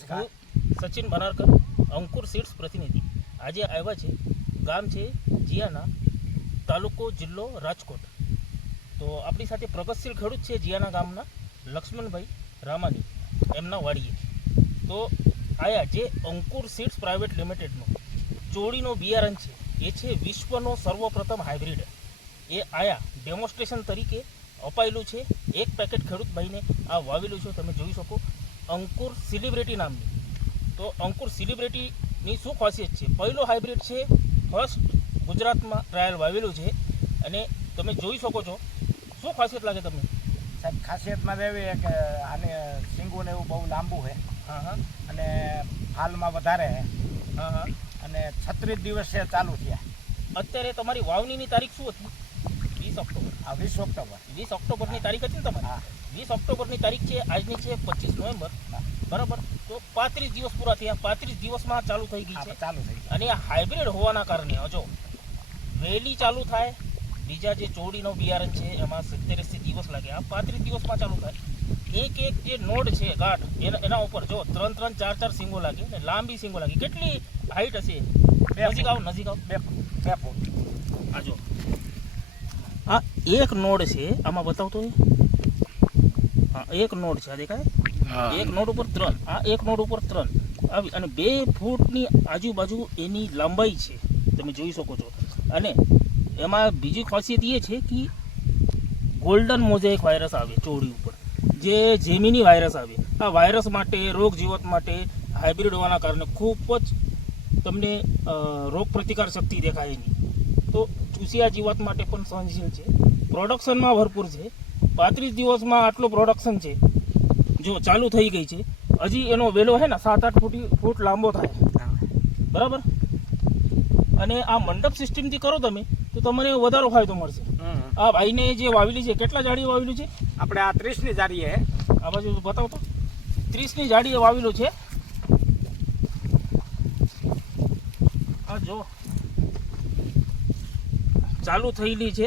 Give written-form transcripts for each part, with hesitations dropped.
નમસ્કાર. સચિન બનારકર, અંકુર સીડ્સ પ્રતિનિધિ. આજે આવ્યા છે, ગામ છે જીયાના, તાલુકો જિલ્લો રાજકોટ. તો આપણી સાથે પ્રગતિશીલ ખેડૂત છે જીયાના ગામના લક્ષ્મણભાઈ રામાની, એમના વાડીએ. તો આયા જે અંકુર સીડ્સ પ્રાઇવેટ લિમિટેડનો ચોળીનો બિયારણ છે, એ છે વિશ્વનો સર્વપ્રથમ હાઇબ્રિડ. એ આયા ડેમોન્સ્ટ્રેશન તરીકે અપાયેલું છે. એક પેકેટ ખેડૂતભાઈને આ વાવેલું છે, તમે જોઈ શકો. અંકુર સેલિબ્રિટી નામની. તો અંકુર સેલિબ્રિટીની શું ખાસિયત છે? પહેલો હાઇબ્રિડ છે, ફર્સ્ટ ગુજરાતમાં ટ્રાયલ વાવેલું છે. અને તમે જોઈ શકો છો. શું ખાસિયત લાગે તમને? સાહેબ, ખાસિયતમાં એવી છે કે આને સિંગું ને એવું બહુ લાંબુ છે. હા હા. અને હાલમાં વધારે છે. હા હા. અને 36 દિવસ છે ચાલુ થયા. અત્યારે તમારી વાવણીની તારીખ શું હતી? 20 ઓક્ટોબર. આ 20 ઓક્ટોબર. 20 ઓક્ટોબરની તારીખ હતી ને તમારી? હા. 20 ઓક્ટોબરની તારીખ છે, આજની છે 25 નવેમ્બર. બરાબર. તો 35 દિવસ પૂરા થયા. 35 દિવસમાં ચાલુ થઈ ગઈ છે. ચાલુ થઈ ગઈ. અને આ હાઇબ્રિડ હોવાના કારણે હજો વહેલી ચાલુ થાય. બીજા જે ચોડીનો બિયારણ છે એમાં 70-80 દિવસ લાગે. આ 35 દિવસમાં ચાલુ થાય. એક જે નોડ છે ગાંઠ, એના ઉપર જો 3-3, 4-4 સિંગો લાગે ને લાંબી સિંગો લાગે. કેટલી હાઈટ હશે? નજીક આવો. 2 ફૂટ. આ જો આ એક નોડ છે, આમાં બતાવતો હોય. હા, એક નોડ છે, આ દેખાય. એક નોડ ઉપર 3, આ એક નોડ ઉપર 3 આવી, અને 2 ફૂટની આજુબાજુ એની લંબાઈ છે, તમે જોઈ શકો છો. અને એમાં બીજી ખાસિયત એ છે કે ગોલ્ડન મોઝેક વાયરસ આવે ચોળી ઉપર, જે જેમિની વાયરસ આવે. આ વાયરસ માટે, રોગ જીવત માટે હાઇબ્રિડ હોવાના કારણે ખૂબ જ તમને રોગ પ્રતિકાર શક્તિ દેખાય એની. તો ચૂસિયા જીવાત માટે પણ સહનશીલ છે. પ્રોડક્શનમાં ભરપૂર છે. 35 દિવસમાં આટલું પ્રોડક્શન છે. જો ચાલુ થઈ ગઈ છે. હજી એનો વેલો છે ને 7-8 ફૂટ લાંબો થાય. બરાબર. અને આ મંડપ સિસ્ટમથી કરો તમે તો તમને વધારો ફાયદો મળશે. આ ભાઈને જે વાવેલી છે, કેટલા જાડીએ વાવેલું છે? આપણે આ 30ની જાડીએ છે. આ બાજુ બતાવો તો. 30ની જાડીએ વાવેલું છે. આ જો ચાલુ થયેલી છે,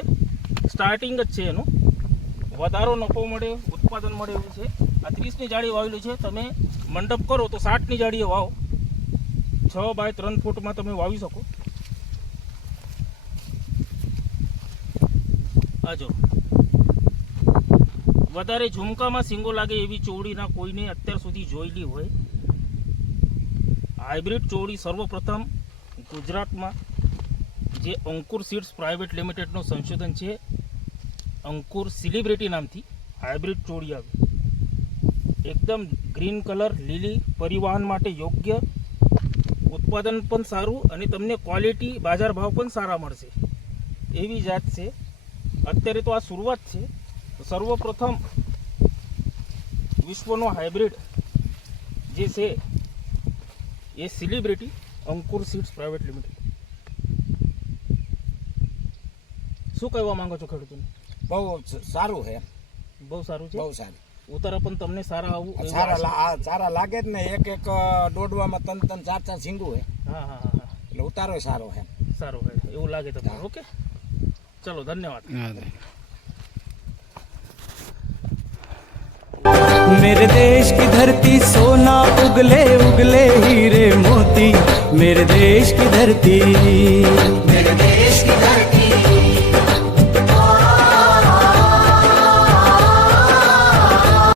સ્ટાર્ટિંગ જ છે એનું. વધારો નફો મળે, ઉત્પાદન મળે એવું છે. આ 30ની જાડી વાવેલું છે. તમે મંડપ કરો તો 60ની જાડીએ વાવો. 6 બાય 3 ફૂટમાં તમે વાવી શકો. આ જો વધારે ઝુમકામાં સિંગો લાગે એવી ચોળીના કોઈને અત્યાર સુધી જોયેલી હોય. હાઇબ્રિડ ચોળી સર્વપ્રથમ ગુજરાતમાં જે અંકુર સીડ્સ પ્રાઇવેટ લિમિટેડનું સંશોધન છે, અંકુર સેલિબ્રિટી નામથી હાઇબ્રિડ ચોળી આવી. એકદમ ગ્રીન કલર, લીલી, પરિવહન માટે યોગ્ય, ઉત્પાદન પણ સારું, અને તમને ક્વોલિટી, બાજાર ભાવ પણ સારા મળશે એવી જાત છે. અત્યારે તો આ શરૂઆત છે. સર્વપ્રથમ વિશ્વનો હાઇબ્રિડ જે છે એ સેલિબ્રિટી અંકુર સીડ્સ પ્રાઇવેટ લિમિટેડ. શું કહેવા માંગો છો ખેડૂતોને? બહુ સારું છે. બહુ સારું છે. બહુ સારું. ઉતારા પણ તમને સારા આવું સારા લાગે જ ને. એક દોડવામાં 3-3, 4-4 સિંગું છે. હા હા હા. એટલે ઉતારો સારો છે. સારો છે એવું લાગે તમને? ઓકે, ચલો, ધન્યવાદ. मेरे देश की धरती सोना उगले उगले हीरे मोती, मेरे देश की धरती, मेरे देश की धरती।